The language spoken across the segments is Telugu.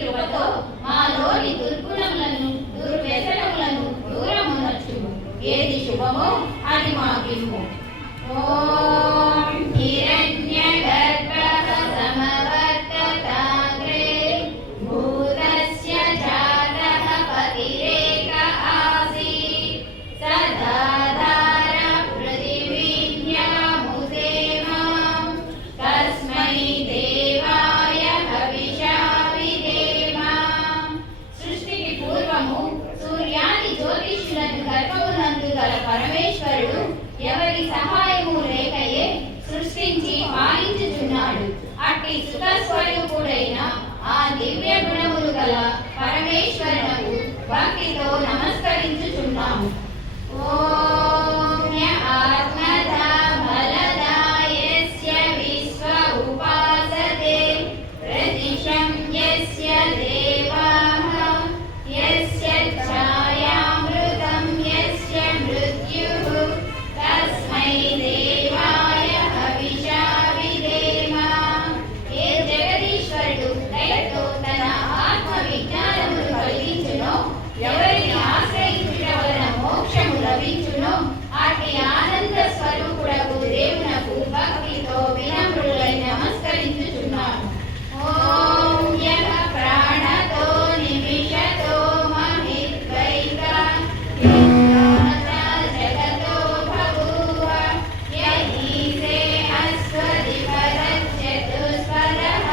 కృపతో మాలోని దుర్గుణములను దుర్వ్యసనములను దూరమునర్చుము. ఏది శుభమో అది మాకిమ్ము. ఓం హిరణ్యగర్భః సమవర్తతాగ్రే భూతస్య జాతః పతిరేక ఆసీత్ సదాధార పృథివీన్యాముసేమాం తస్మై దేవాయ హవిషా విధేమాం. సృష్టికి పూర్వము సూర్యాది జ్యోతిష్యులను గర్భమునందు గల పరమేశ్వరుడు ఎవరి సహాయము లేకయే సృష్టించి పాలించుచున్నాడు. అట్టి సుఖస్వరూపుడైన ఆ దివ్య గుణములు గల పరమేశ్వరునకు భక్తితో నమస్కరించుచున్నాము. ఓం ఆత్మదా బలదాయస్య విశ్వ ఉపాసతే ప్రతిశం యస్య దేవాః యస్య ఛాయామృతం యస్య మృత్యుః తస్మై దేవాయ హవిషా విధేమాం. ఏ జగదీశ్వరుడు దయతో తన ఆత్మ విజ్ఞానమును కలిగించునో, ఎవరిని ఆశ్రయించుట వలన మోక్షము లభించునో అట్టి ఆనంద స్వరూపుడకు దేవునకు భక్తితో వినమ్రులై నమస్కరించుచున్నాను. ఓం యః ప్రాణతో నిమిషతో మహిద్వైత జగతో బభూవ యహీసే అస్వదిపరశ్చతుస్పదః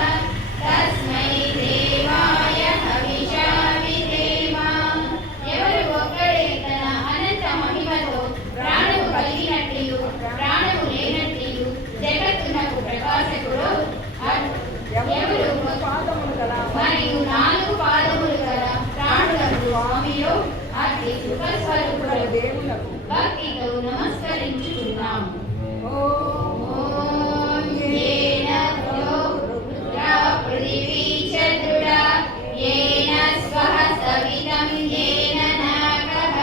తస్మై దేవాయ హవిషా విధేమాం. ఎవరు ఒక్కడే తన అనంత మహిమతో ప్రాణము కలిగినట్లు ప్రాణము లేనట్లు జగత్తునకు ప్రకాశకుడు ఎవరు మరియు 4 పాదములు గల ప్రాణులకు స్వామియో అట్టి సుఖస్వరూపుడు దేవులకు భక్తితో నమస్కరించుచున్నాము. ఓం యేన రుద్రా పృథివీ చ దృఢా యేన స్వః సవితం యేన నాగః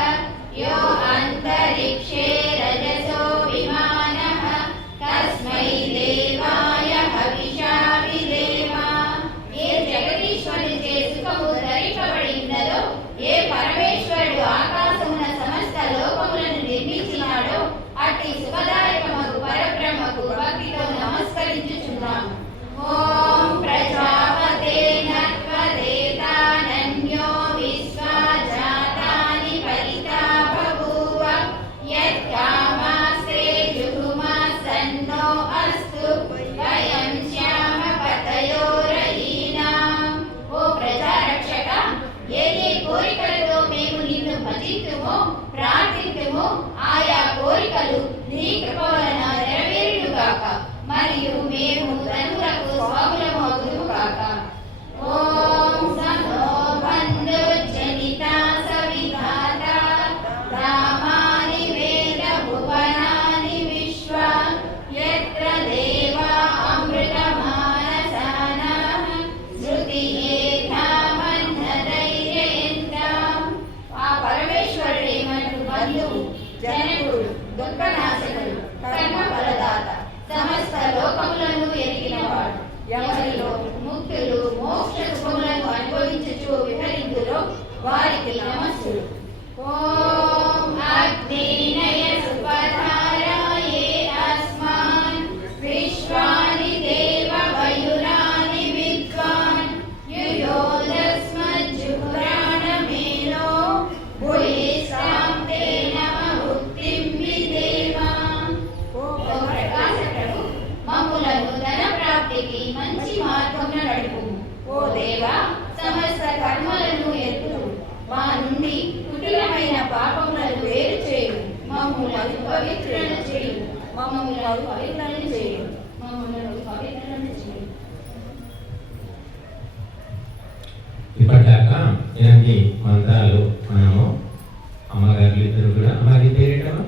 యో అంతరిక్షే రజసో విమానః తస్మై దేవాయ హవిషా విధేమాం. ఏ జగదీశ్వరుని చే సుఖము ధరింపబడినదో, ఏ పరమేశ్వరుడు ఆకాశమున సమస్త లోకములను నిర్మించినాడో అట్టి సుఖదాయకమగు పరబ్రహ్మకు భక్తితో నమస్కరించుచున్నాము. ఓం ప్రజాపతే నత్వదేతానన్యో విశ్వా జాతాని పరితా బభూవ యత్కామాస్త్రే జుహుమా సన్నో అస్తు వయం శ్యామ పతయోరయీనాం. ఓ ప్రజారక్షక, ఏ ఏ కోరికలతో మేము నిన్ను భజింతుమో ప్రార్థింతుమో ఆయా కోరికలు నీ కృప వలన నెరవేరుగాక, మరియు మేము ధనులకు స్వాములమగుదుము గాక. ఓం సమో బంధుజనితా సవిధాత రామాని వేద భువనాని విశ్వ యత్ర దేవా అమృతమానసానాః శృతియేధామన్నధైర్యయంతాం. ఆ పరమేశ్వరుడే మనకు బంధువు, జనకుడు, దుఃఖనాశకుడు, కర్మ ఫలదాత, సమస్త లోకములను ఎరిగినవాడు. ఎవరిలో ముక్తులు మోక్ష సుఖములను అనుభవించుచు విహరింతురో వారికి నమస్సులు. ఓం అగ్నినయ సుపధారాయే అస్మాన్ విశ్వాని దేవ వయురాని విద్వాన్ యుయోదస్మజ్జుహురాణమేనో భూయిస్తాం తే నమ ముక్తిం విధేమాం. ఓ ప్రకాశకుడు, మమ్ములను ధన ప్రాప్తికి మంచి మార్గమున నడుపుము. ఓ దేవా, సమస్త కర్మలను ఎరుగు, మా నుండి కుటిలమైన పాపములను వేరు చేయు, మమ్ములను పవిత్రులను చేయు, మమ్ములను పవిత్రులను చేయు, మమ్ములను పవిత్రులను చేయు. ఇప్పటిదాకా 8 మంత్రాలు మనము అమ్మగారు ఇద్దరు కూడా, అమ్మగారి పేరేటమా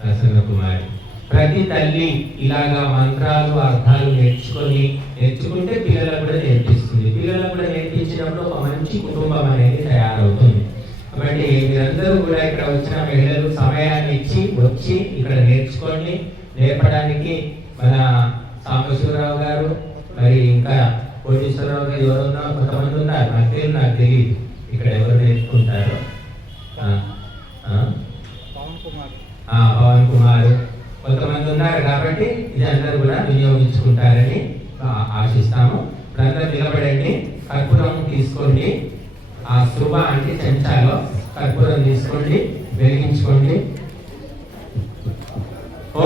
ప్రసన్న కుమారి. ప్రతి తల్లి ఇలాగా మంత్రాలు అర్థాలు నేర్చుకుంటే పిల్లలకు కూడా నేర్పిస్తుంది. పిల్లలకు కూడా నేర్పించినప్పుడు ఒక మంచి కుటుంబం అనేది తయారవుతుంది. కాబట్టి మీరందరూ కూడా ఇక్కడ వచ్చిన మహిళలు సమయాన్ని వచ్చి ఇక్కడ నేర్చుకోండి. నేర్పడానికి మన సాంబశివరావు గారు, మరి ఇంకా కోటీశ్వరరావు గారు ఎవరున్నా కొంతమంది ఉన్నారు, నా పేరు నాకు తెలియదు ఇక్కడ ఎవరు నేర్చుకుంటారు. పవన్ కుమార్ కొంతమంది ఉన్నారు కాబట్టి ఇది అందరూ కూడా వినియోగించుకుంటారని ఆశిస్తాము. అందరూ నిలబడండి, కర్పూరం తీసుకోండి, ఆ శుభ అంటే చెంచాలో కర్పూరం తీసుకోండి, వెలిగించుకోండి. ఓ